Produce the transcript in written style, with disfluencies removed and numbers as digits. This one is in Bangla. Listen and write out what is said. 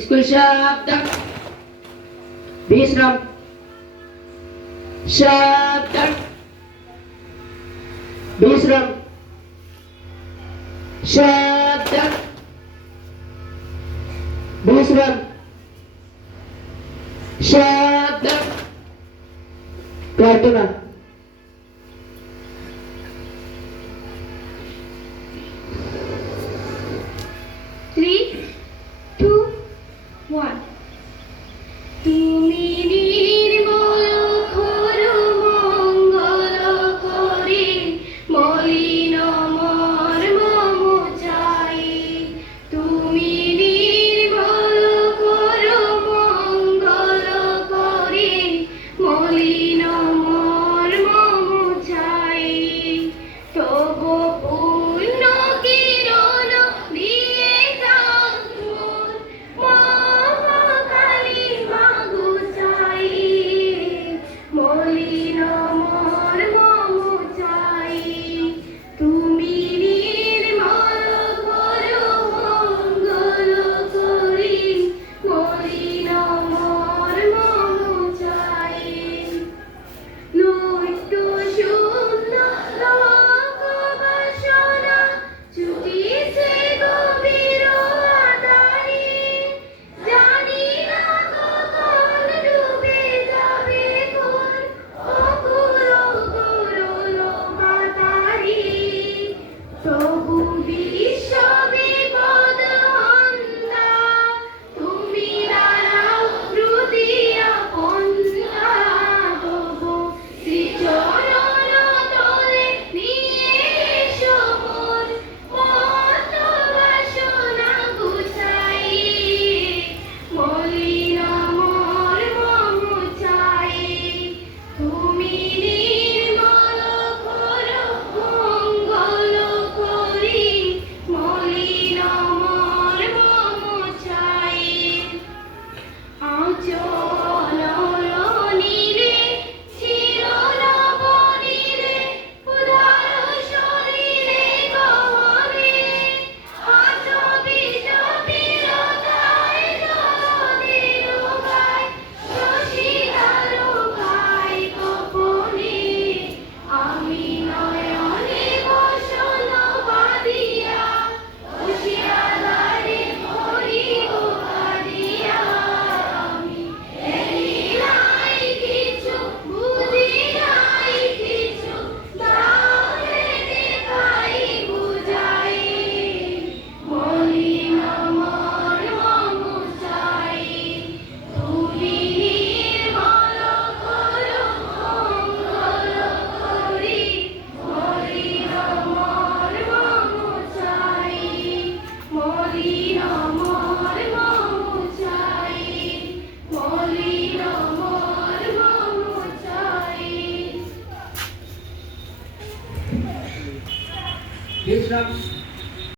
স্কুল সাবধান, বিশ্রাম, সাবধান, বিশ্রাম, সাবধান, বিশ্রাম, সাবধান, প্রার্থনা। Three, two, one. তুমি নির্মল ঘোর মঙ্গল করে মলিন মর্ম চাই। তুমি নির্মল ঘোর মঙ্গল করে মলিন মর্ম চাই। তবু পূর্ণ কিরণ দিয়ে জাগমোর মহাকালী মাগো চাই। মলিন মর্ম চাই। তুমি নির্মল ঘোর মঙ্গল করে মলিন মর্ম চাই। লুপ্ত শূন্য লোক বাসনা ছুটিছে গভীর আধারে। জানি না কখন ডুবে যাবে কোন অকুল গরল বাতারি। তবু বিশ্ব বিপদ অন্ধা, তুমি দাঁড়াও রুদিয়া পন্থা। তবু শ্রীচরণ তলে নিয়ে এসো মোর মত বাসনা গুছাই। মলিন মর্ম চাই। তুমি নির্মল ঘোর মঙ্গল করি মলিন মর্ম চাই। আচল নীরে চির নবনীরে উদার শরীরে গহনে। আচবি জটিলতায় জলদের গায় শশীদার গায় গোপনে। আমি নয়নে বসন বাঁধিয়া বসিয়া দ্বারে পড়িব কাঁদিয়া। আমি এলি নাই কিছু, বুঝি নাই কিছু, তাহলে দেখাই বুঝাই। মলিন মর্ম চাই। তুমি নির্মল ঘোর মঙ্গল করি মলিন মর্ম চাই। মলিন মর্ম চাই। মলিন মর্ম চাই। বিশ্রাম।